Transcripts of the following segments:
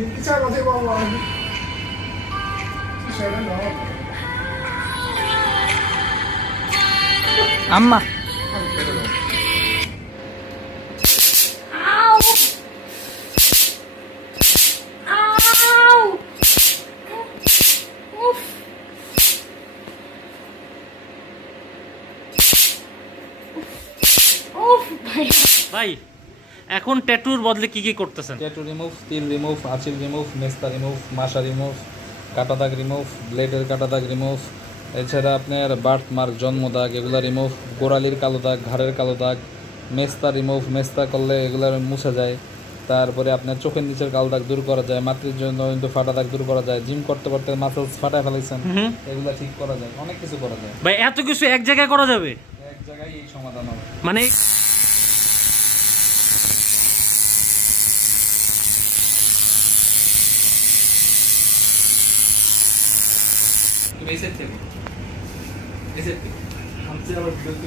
你站到这妈啊我是 এখন ট্যাটুর বদলে কি কি করতেছেন? ট্যাটু রিমুভ তিল রিমুভ আঁচিল রিমুভ মেস্তা রিমুভ মাসা রিমুভ কাটা দাগ রিমুভ ব্লেডের কাটা দাগ রিমুভ এছাড়া আপনার বার্থ মার্ক জন্ম দাগ এগুলো রিমুভ গোড়ালির কালো দাগ ঘাড়ের কালো দাগ মেস্তা রিমুভ মেস্তা করলে এগুলো মুছে যায়। তারপরে আপনার চোখের নিচের কালো দাগ দূর করা যায় মাতৃর জন্য কিন্তু ফাটা দাগ দূর করা যায় জিম করতে করতে মাসেলস ফাটা ফেলাইছেন হুম। এগুলো ঠিক করা যায় অনেক কিছু করা যায়। ভাই এত কিছু এক জায়গায় করা যাবে? এক জায়গায় এই সমাধান হবে। মানে সাইড থেকে সাইড থেকে আবার বিরক্ত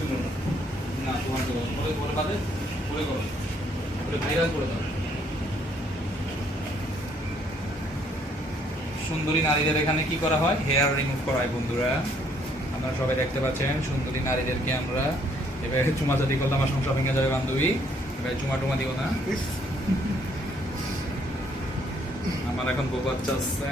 না। তোমার করো পরে পরে বাদে পরে করো। পরে ভাইরাল করে দাও। সুন্দরী নারীদের এখানে কি করা হয়? হেয়ার রিমুভ করা হয় বন্ধুরা। আপনারা সবাই দেখতে পাচ্ছেন সুন্দরী নারীদেরকে আমরা এবারে চুমাচাটি করলাম। আমার সংসার ভেঙে যাবে বান্ধবী। এবারে চুমা টুমা দিও না। আমার এখন বউ বাচ্চা আসছে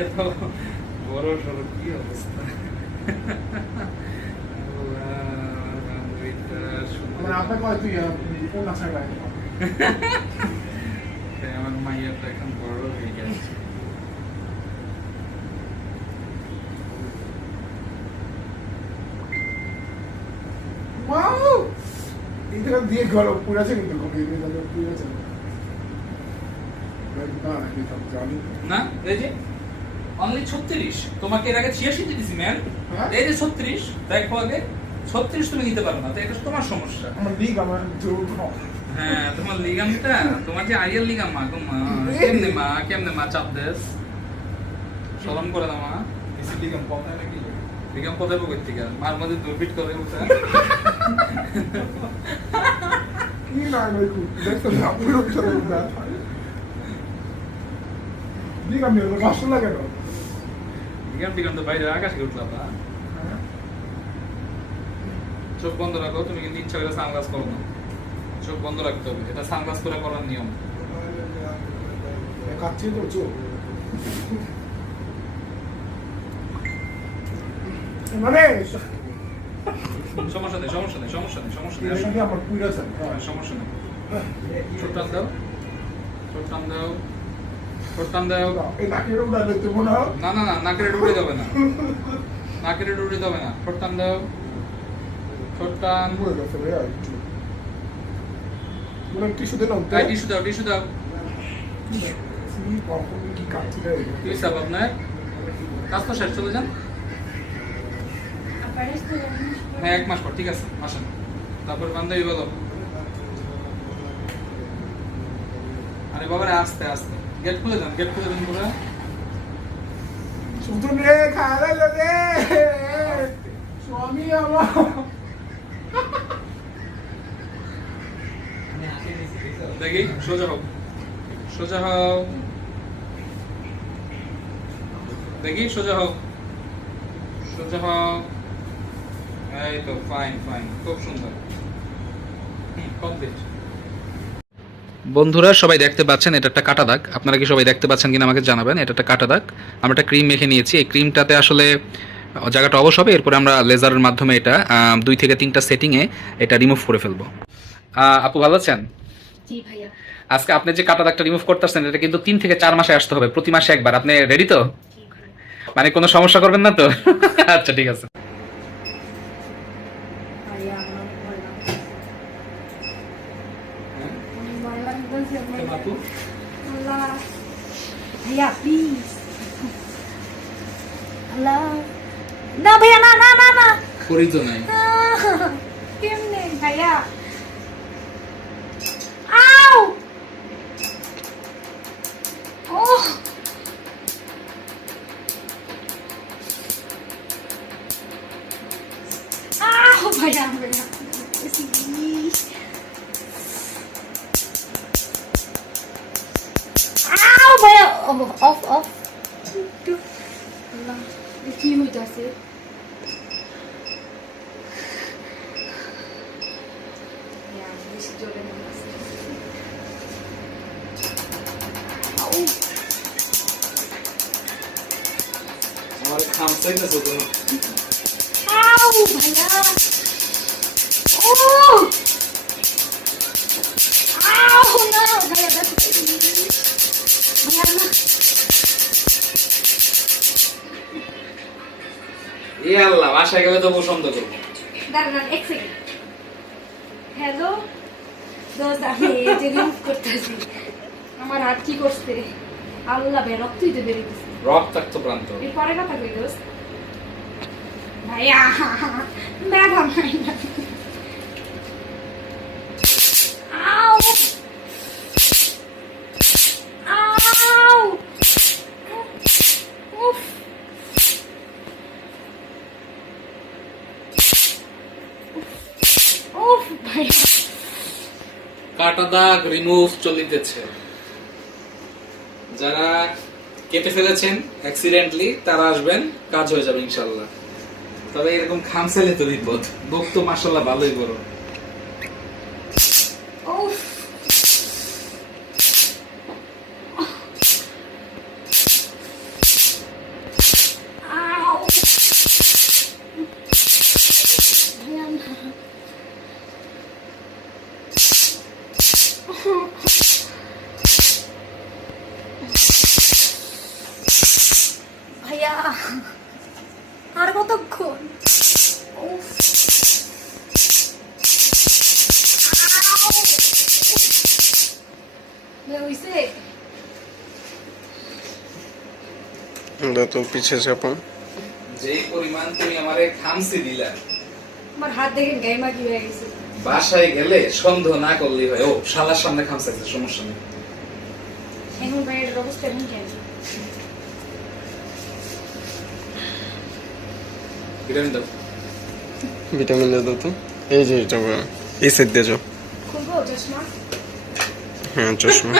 এত বড় সড়ো কি অবস্থা. তাই আমার মাইয়াটা এখন বড় হয়ে গেছে! দিয়ে পুরা আছে কিন্তু কবে দিয়ে গেল পুরা আছে না না এই যে অনলি ছত্রিশ। তোমাকে এর আগে ছিয়াশি দিয়েছি ম্যাম? এই যে ছত্রিশ দেখো আগে ছত্রিশ তুমি নিতে পারো না তো এটা তোমার সমস্যা। আমার লিগ আমার হ্যাঁ তোমার লিগামটা তোমার যে আইয়ার লিগাম মা গো মা কেমনে মা কেমনে মা চাপ দেস? সরম করে দাও মা। বেশি লিগাম কম না নাকি? লিগাম কোথায় বকর থেকে মার মধ্যে দুর্বিট করে উঠা কি না কু দেখতে না? পুরো চলে না লিগাম মেরে কষ্ট লাগে না। লিগাম টিগাম তো বাইরে আকাশে উঠলাম না চোখ বন্ধ রাখো তুমি কিন্তু ইচ্ছা করে সানগ্লাস করো না। চোখ বন্ধ রাখতে হবে এটা সানগ্লাস করে করার নিয়ম। কাচ্ছি তো চো মানে? সমস্যা নেই সমস্যা নেই সমস্যা নেই সমস্যা নেই। এর আমার পুরা হ্যাঁ, সমস্যা নেই। ছোট টান দাও। ছোট টান দাও। না না না নাকের ডুবে যাবে না। নাকের ডুবে যাবে না। টিস্যু টিস্যু দাও টিস্যু দাও। আপনার? কাজ তো শেষ চলে যান। হ্যাঁ এক মাস পর ঠিক আছে আসেন। তারপর বান্ধবী বলো। আরে বাবারে আস্তে আস্তে। গেট খুলে দেন গেট খুলে দেন পুরো। রে স্বামী আমার। দেখি সোজা হোক সোজা হোক দেখি সোজা হোক সোজা হোক এই তো ফাইন ফাইন খুব সুন্দর। কমপ্লিট বন্ধুরা সবাই দেখতে পাচ্ছেন এটা একটা কাটা দাগ। আপনারা কি সবাই দেখতে পাচ্ছেন কিনা আমাকে জানাবেন এটা একটা কাটা দাগ। আমরা একটা ক্রিম মেখে নিয়েছি। এই ক্রিমটাতে আসলে জায়গাটা অবশ হবে এরপরে আমরা লেজারের মাধ্যমে এটা দুই থেকে তিনটা সেটিংয়ে এটা রিমুভ করে ফেলব। আপু ভালো আছেন? জি ভাইয়া। আজকে আপনি যে কাটা দাগটা রিমুভ করতেছেন এটা কিন্তু তিন থেকে চার মাসে আসতে হবে প্রতি মাসে একবার। আপনি রেডি তো? মানে কোনো সমস্যা করবেন না তো? আচ্ছা ঠিক আছে ভাইয়া আমার অনেক ভয় লাগছে অনেক ভালো লাগতেছে কেন আপু আল্লাহ ভাইয়া প্লিজ আল্লাহ না ভাইয়া না না না না করি তো নাই আহ, কেমনে ভাইয়া আউ ও আহ ভাইয়া ভাইয়া ভাইয়া অফ অফ আল্লাহ কি হইতাছে Ja, বেশি জোরে মনে হচ্ছে। আউ, আমার খামসাইতেছে তো আউ, ভাইয়া। ও! আউ, না, ভাইয়া, ব্যথা। ভাইয়া, না। এ আল্লাহ বাসায় গেলে তো বসন্ত করব। দাঁড়ান, দাঁড়ান, এক সেকেন্ড। হ্যালো দোস্ত আমি যে করতেছি। আমার হাত কি করছে? আল্লাহ বে রক্তই তো বেরিয়েছে রক্তাক্ত প্রান্ত। এর পরে কথা কই দোস্ত? ভাইয়া ব্যথা নাই না আউ আউ উফ উফ ভাইয়া কাটা দাগ রিমুভ চলিতেছে। যারা কেটে ফেলেছেন অ্যাক্সিডেন্টলি তারা আসবেন, কাজ হয়ে যাবে ইনশাল্লাহ। তবে এরকম খামসেলে তো বিপদ বক্তব্য মাসাল্লাহ ভালোই বড়। আমরা তো পিছিয়ে চাপাম যেই পরিমাণ তুমি আমারে খামসি দিলা আমার হাত দেখেন গাইমা কি হয়ে গেছে। বাসায় গেলে সন্দেহ না করলেই হয় ও শালার সামনে খামসাইছে সমস্যা নেই। এখন ভাইয়ের অবস্থা এমন কেন ভিটামিন দাও। ভিটামিন দাও তো। এই যে এটা সাইড দিয়ে খুলবো চশমা? হ্যাঁ চশমা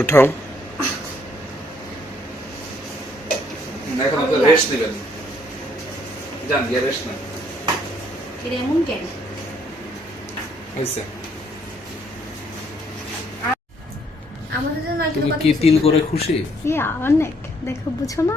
উঠাও এখন রেস্ট রেস্ট এটা এমন কেন? হয়েছে। আমাদের জন্য তুমি কি তিল করে খুশি? ইয়া অনেক। দেখো বুঝো না?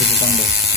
这是ณ的。